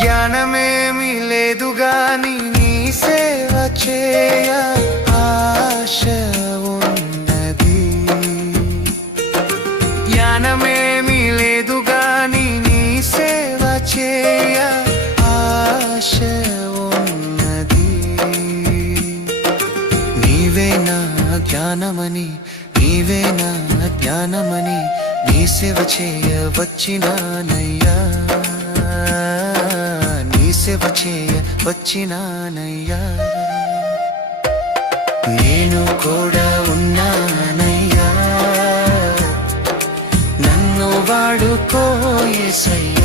జ్ఞానమేమి లేదు గాని నీ సేవ చేయ ఆశ ఉన్నది. జ్ఞానమేమి లేదు గాని నీ సేవ చేయ ఆశ ఉన్నది. నీవే నా జ్ఞానమని, నీవే నా జ్ఞానమని నీ సేవ చేయ వచ్చినానయ్యా, నీ సేవ చేయ వచ్చినానయ్యా. నేను కూడా ఉన్నానయ్యా, నన్ను వాడుకో యేసయ్యా.